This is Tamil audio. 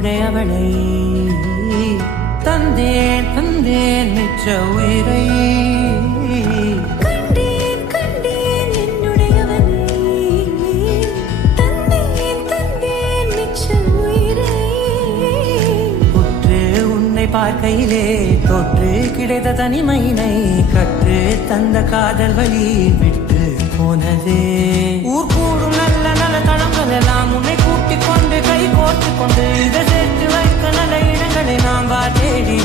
என்னுடையவளை தந்தேன் தந்தேன் மிச்ச உயிரை பார்க்கையிலே தொற்று கிடைத்த தனிமையினை கற்று தந்த காதல் வழி விட்டு போனதே. ஊர் கூடும் நல்ல நல்ல தளங்கள் எல்லாம் உன்னை கூட்டிக் கொண்டு கை கோர்த்து கொண்டு இதை சேர்த்து வைக்க நல்ல இடங்களை நாம் தேடி